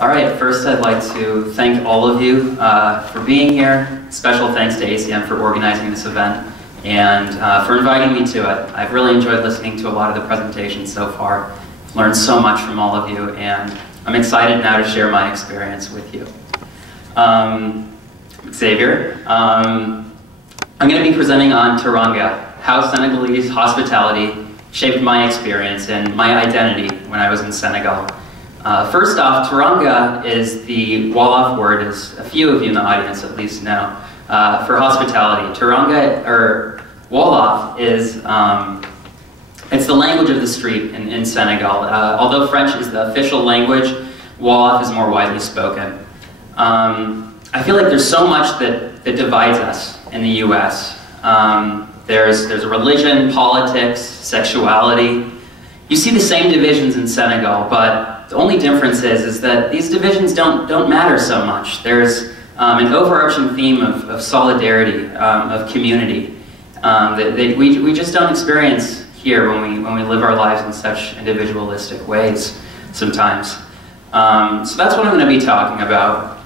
All right, first I'd like to thank all of you for being here. Special thanks to ACM for organizing this event and for inviting me to it. I've really enjoyed listening to a lot of the presentations so far. I've learned so much from all of you, and I'm excited now to share my experience with you. Xavier. I'm going to be presenting on Teranga, how Senegalese hospitality shaped my experience and my identity when I was in Senegal. First off, Turanga is the Wolof word, as a few of you in the audience at least know, for hospitality. Turanga, or Wolof, is it's the language of the street in Senegal. Although French is the official language, Wolof is more widely spoken. I feel like there's so much that divides us in the US. There's religion, politics, sexuality. You see the same divisions in Senegal, but the only difference is that these divisions don't matter so much. There's an overarching theme of solidarity, of community, that we just don't experience here when we live our lives in such individualistic ways sometimes. So that's what I'm going to be talking about.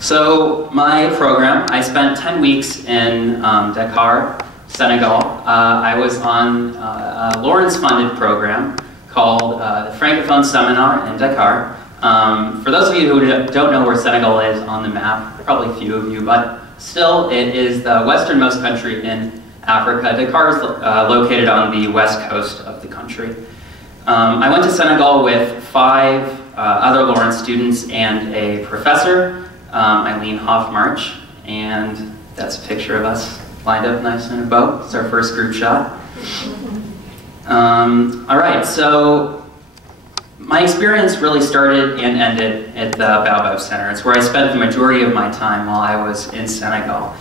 So my program, I spent 10 weeks in Dakar, Senegal. I was on a Lawrence-funded program called the Francophone Seminar in Dakar. For those of you who don't know where Senegal is on the map, probably a few of you, but still it is the westernmost country in Africa. Dakar is located on the west coast of the country. I went to Senegal with 5 other Lawrence students and a professor, Eileen Hoffmarch, and that's a picture of us lined up nice in a bow. It's our first group shot. All right, so my experience really started and ended at the Baobab Center. It's where I spent the majority of my time while I was in Senegal.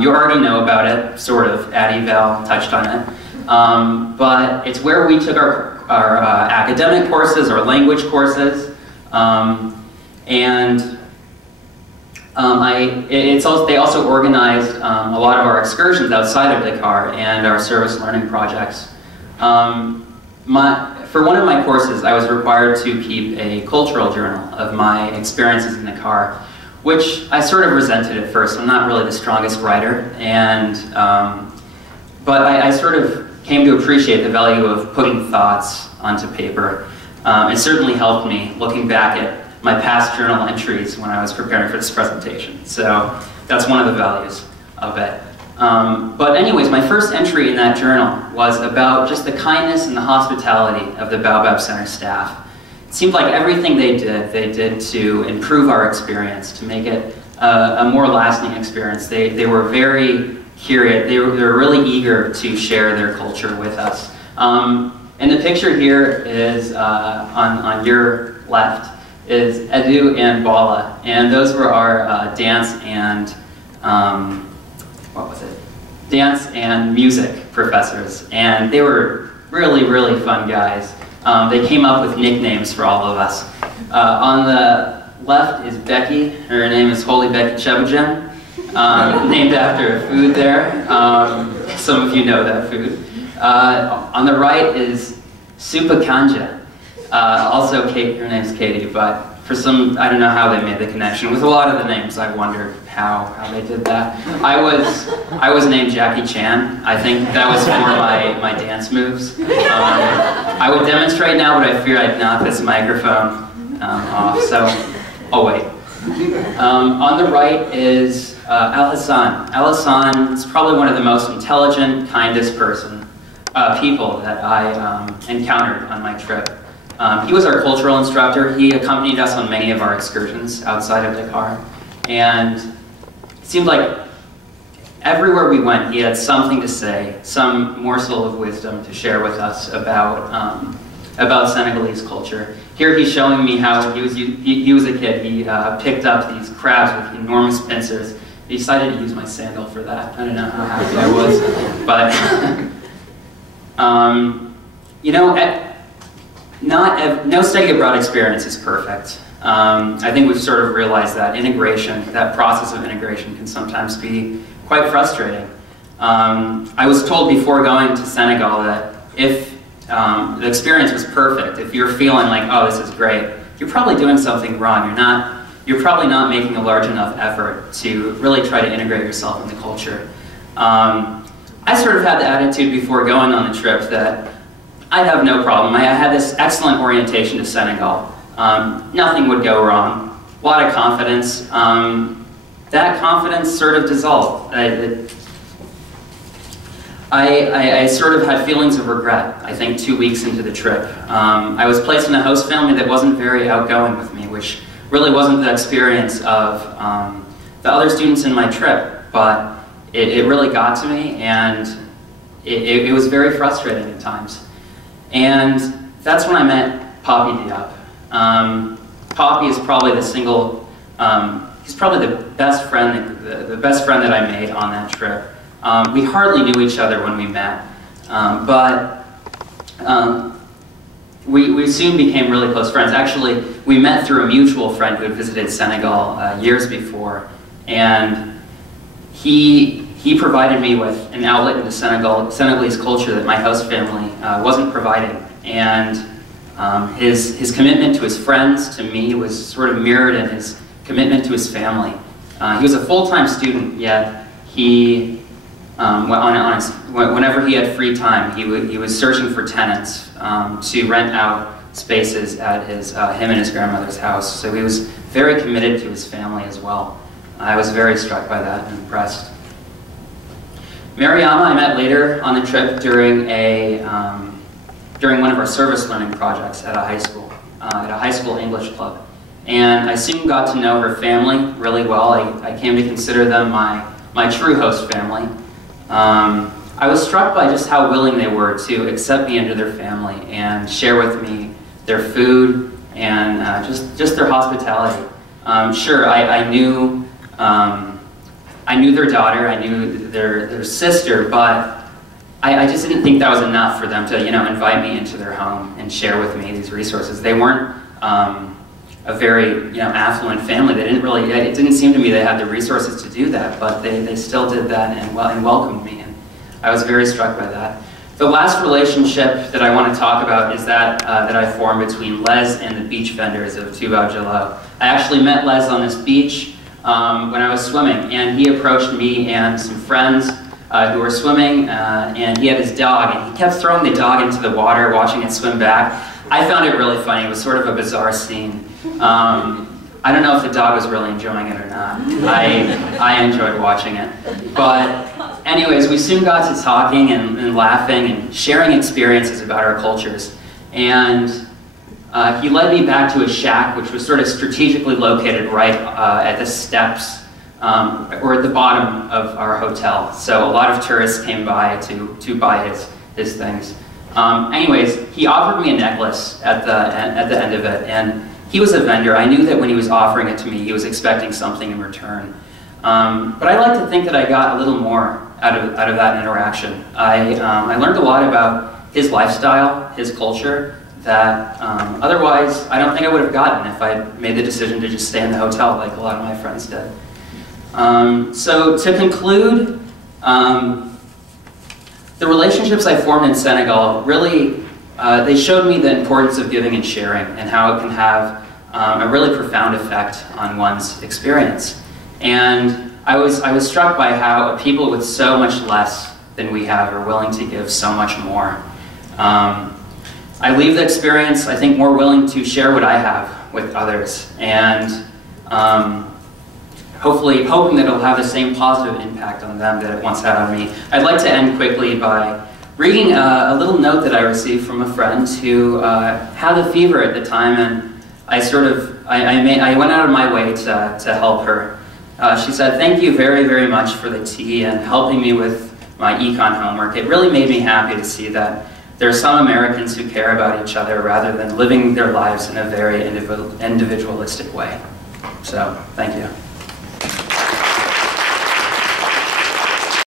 You already know about it, sort of. Addie Val touched on it. But it's where we took our academic courses, our language courses, they also organized a lot of our excursions outside of Dakar and our service learning projects. For one of my courses, I was required to keep a cultural journal of my experiences in Dakar, which I sort of resented at first. I'm not really the strongest writer, but I sort of came to appreciate the value of putting thoughts onto paper. It certainly helped me looking back at my past journal entries when I was preparing for this presentation. So that's one of the values of it. But anyways, my first entry in that journal was about just the kindness and the hospitality of the Baobab Center staff. It seemed like everything they did to improve our experience, to make it a more lasting experience. They were very curious, they were really eager to share their culture with us. And the picture here is, on your left, is Edu and Bala, and those were our dance and dance and music professors, and they were really, really fun guys. They came up with nicknames for all of us. On the left is Becky. Her name is Holy Becky Chebujan, named after a food there. Some of you know that food. On the right is Supa Kanja. Also, her name's Katie, but for some, I don't know how they made the connection. With a lot of the names, I wondered how they did that. I was named Jackie Chan. I think that was for my dance moves. I would demonstrate now, but I fear I'd knock this microphone off, so I'll wait. On the right is Al-Hassan. Al-Hassan is probably one of the most intelligent, kindest people that I encountered on my trip. He was our cultural instructor. He accompanied us on many of our excursions outside of Dakar. And it seemed like everywhere we went, he had something to say, some morsel of wisdom to share with us about Senegalese culture. Here he's showing me how he was a kid. He picked up these crabs with enormous pincers. He decided to use my sandal for that. I don't know how happy I was. But, you know, no study abroad experience is perfect. I think we've sort of realized that that process of integration can sometimes be quite frustrating. I was told before going to Senegal that if the experience was perfect. If you're feeling like, oh, this is great, you're probably doing something wrong. You're probably not making a large enough effort to really try to integrate yourself in the culture. I sort of had the attitude before going on the trip that I'd have no problem. I had this excellent orientation to Senegal. Nothing would go wrong. A lot of confidence. That confidence sort of dissolved. I sort of had feelings of regret, I think, 2 weeks into the trip. I was placed in a host family that wasn't very outgoing with me, which really wasn't the experience of the other students in my trip, but it really got to me, and it was very frustrating at times. And that's when I met Poppy Diop. Poppy is probably he's probably the best friend that I made on that trip. We hardly knew each other when we met, but we soon became really close friends. Actually, we met through a mutual friend who had visited Senegal years before, and he provided me with an outlet into Senegalese culture that my host family wasn't providing. And his commitment to his friends, to me, was sort of mirrored in his commitment to his family. He was a full-time student, yet he, whenever he had free time, he was searching for tenants to rent out spaces at him and his grandmother's house. So he was very committed to his family as well. I was very struck by that and impressed. Mariama I met later on the trip during one of our service learning projects at a high school English club. And I soon got to know her family really well. I came to consider them my true host family. I was struck by just how willing they were to accept me into their family and share with me their food and just their hospitality. Sure, I knew their daughter, I knew their sister, but I just didn't think that was enough for them to, invite me into their home and share with me these resources. They weren't a very, affluent family. They didn't really, it didn't seem to me they had the resources to do that, but they still did that and welcomed me, and I was very struck by that. The last relationship that I want to talk about is that I formed between Les and the beach vendors of Tuba Jallo. I actually met Les on this beach when I was swimming, and he approached me and some friends who were swimming, and he had his dog, and he kept throwing the dog into the water, watching it swim back. I found it really funny. It was sort of a bizarre scene. I don't know if the dog was really enjoying it or not. I enjoyed watching it. But anyways, we soon got to talking and laughing and sharing experiences about our cultures. And he led me back to a shack, which was sort of strategically located right at the steps or at the bottom of our hotel. So a lot of tourists came by to buy his things. Anyways, he offered me a necklace at the end of it, and he was a vendor. I knew that when he was offering it to me, he was expecting something in return. But I like to think that I got a little more out of that interaction. I learned a lot about his lifestyle, his culture, that otherwise I don't think I would have gotten if I made the decision to just stay in the hotel like a lot of my friends did. So to conclude, the relationships I formed in Senegal really, they showed me the importance of giving and sharing and how it can have a really profound effect on one's experience. And I was struck by how people with so much less than we have are willing to give so much more. I leave the experience, I think, more willing to share what I have with others, and hopefully hoping that it'll have the same positive impact on them that it once had on me. I'd like to end quickly by reading a little note that I received from a friend who had a fever at the time, and I went out of my way to help her. She said, "Thank you very, very much for the tea and helping me with my econ homework. It really made me happy to see that there are some Americans who care about each other rather than living their lives in a very individualistic way." So, thank you.